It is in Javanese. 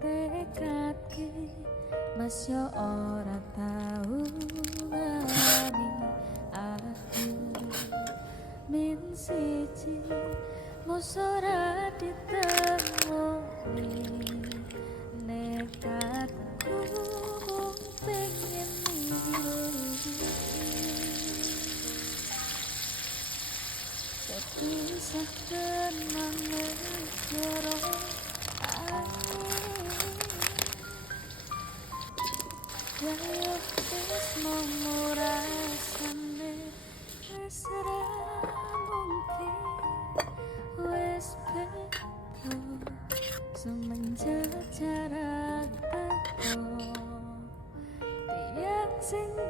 tekadke Mas yo ora tau ngani aku min siji mosora ditemoni nekatku mung pengen milih terpisahkan menegoro angin Gayo wis memurasane wis ra mungkin wis beda semenjak jarak teko tiang sing